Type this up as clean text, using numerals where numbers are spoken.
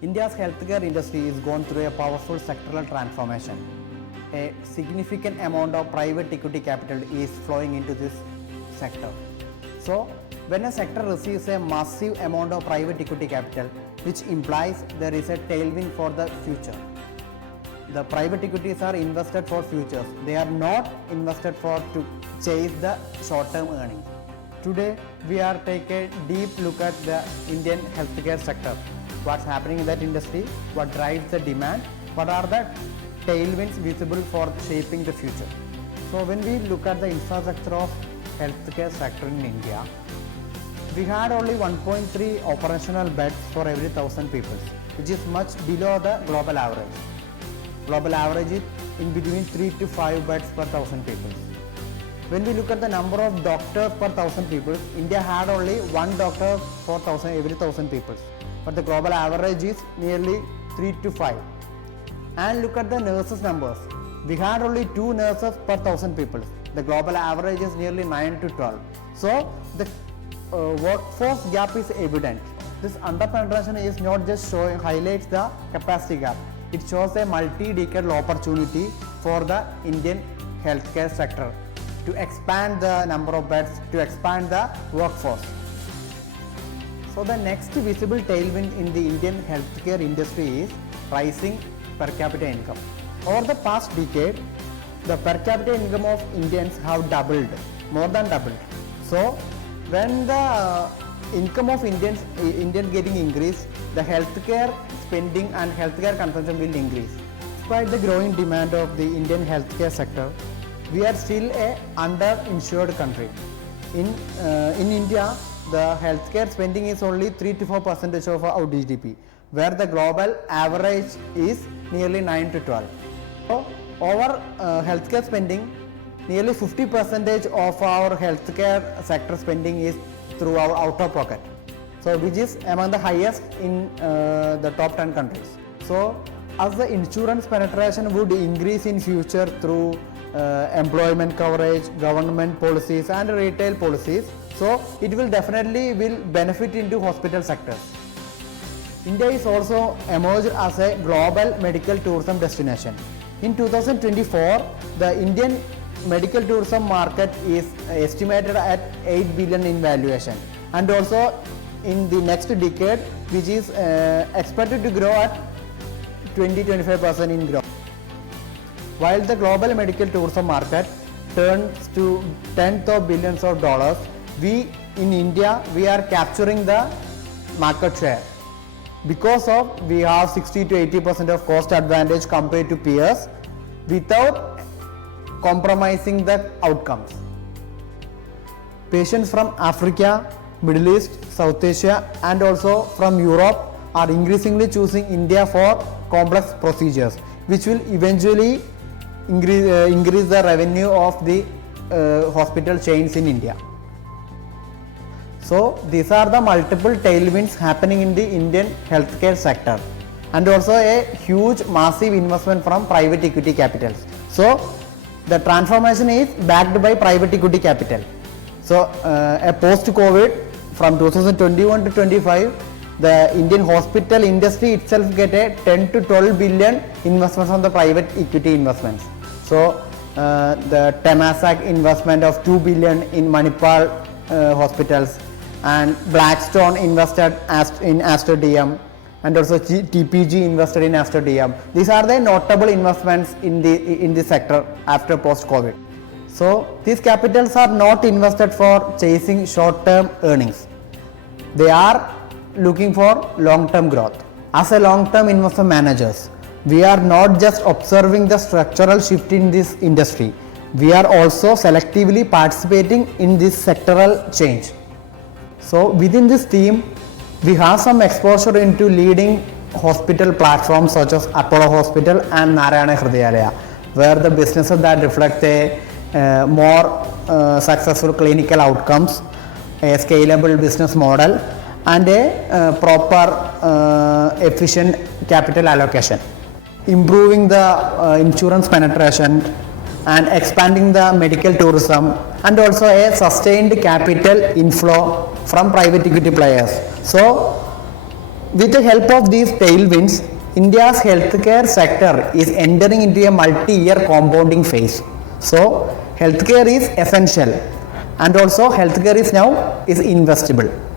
India's healthcare industry is going through a powerful sectoral transformation. A significant amount of private equity capital is flowing into this sector. So, when a sector receives a massive amount of private equity capital, which implies there is a tailwind for the future. The private equities are invested for futures. They are not invested for to chase the short-term earnings. Today, we are taking a deep look at the Indian healthcare sector. What's happening in that industry, what drives the demand, what are the tailwinds visible for shaping the future. So when we look at the infrastructure of healthcare sector in India, we had only 1.3 operational beds for every 1,000 people, which is much below the global average. Global average is in between 3 to 5 beds per 1,000 people. When we look at the number of doctors per 1,000 people, India had only 1 doctor for every 1,000 people. But the global average is nearly 3 to 5. And look at the nurses numbers. We had only 2 nurses per 1,000 people. The global average is nearly 9 to 12. So the workforce gap is evident. This underpenetration is not just highlights the capacity gap. It shows a multi-decadal opportunity for the Indian healthcare sector to expand the number of beds, to expand the workforce. So the next visible tailwind in the Indian healthcare industry is rising per capita income. Over the past decade, the per capita income of Indians have doubled, more than doubled. So when the income of Indians getting increased, the healthcare spending and healthcare consumption will increase. Despite the growing demand of the Indian healthcare sector, we are still a underinsured country. In India, the healthcare spending is only 3 to 4% of our GDP, where the global average is nearly 9 to 12. So, our healthcare spending, nearly 50% of our healthcare sector spending is through our out of pocket. So, which is among the highest in the top 10 countries. So, as the insurance penetration would increase in future through employment coverage, government policies and retail policies, so it will definitely benefit into hospital sectors. India is also emerged as a global medical tourism destination. In 2024, the Indian medical tourism market is estimated at 8 billion in valuation, and also in the next decade, which is expected to grow at 20-25% in growth. While the global medical tourism market turns to tens of billions of dollars, we in India are capturing the market share because of we have 60 to 80% of cost advantage compared to peers without compromising the outcomes. Patients from Africa, Middle East, South Asia and also from Europe are increasingly choosing India for complex procedures, which will eventually increase the revenue of the hospital chains in India. So these are the multiple tailwinds happening in the Indian healthcare sector, and also a huge massive investment from private equity capitals. So the transformation is backed by private equity capital. So a post-COVID from 2021 to 25, the Indian hospital industry itself get a 10 to 12 billion investments from the private equity investments. So the Temasek investment of 2 billion in Manipal hospitals, and Blackstone invested in Aster DM, and also TPG invested in Aster DM. These are the notable investments in the sector after post-COVID. So these capitals are not invested for chasing short-term earnings. They are looking for long-term growth. As a long-term investment managers, we are not just observing the structural shift in this industry, we are also selectively participating in this sectoral change. So within this theme, we have some exposure into leading hospital platforms such as Apollo Hospital and Narayana Hrudayalaya, where the businesses that reflect a more successful clinical outcomes, a scalable business model and a proper efficient capital allocation. Improving the insurance penetration and expanding the medical tourism, and also a sustained capital inflow from private equity players. So with the help of these tailwinds, India's healthcare sector is entering into a multi-year compounding phase. So, healthcare is essential, and also healthcare is now investable.